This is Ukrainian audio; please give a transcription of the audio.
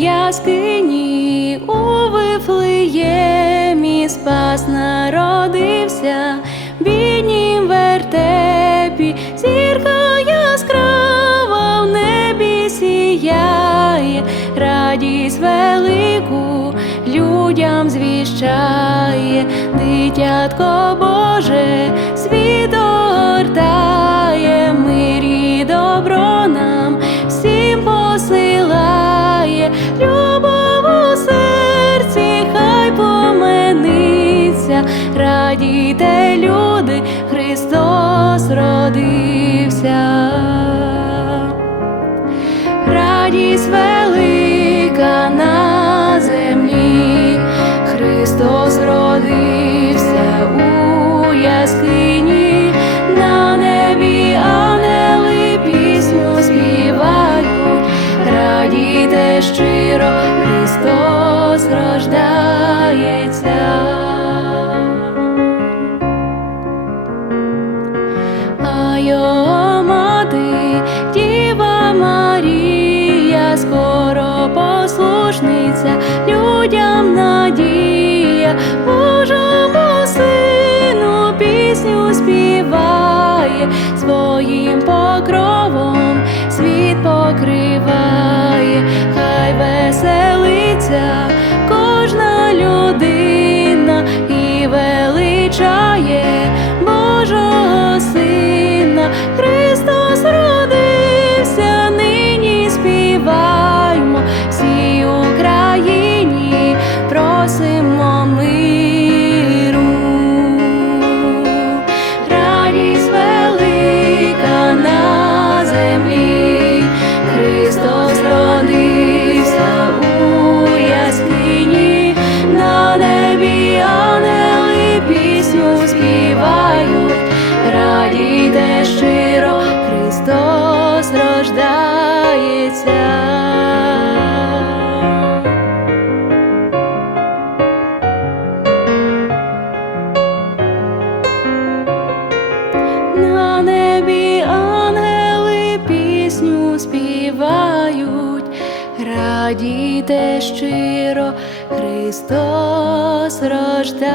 яскині у Вифлеємі спас народився, в біднім вертепі, зірка яскрава в небі сіяє, радість велику людям звіщає, дитятко Боже, світ огортає, мир і добро Радість велика на землі, Христос родився у яскині, на небі ангели пісню співають, радійте щиро, Христос рождається. Радійте щиро, Христос рождається.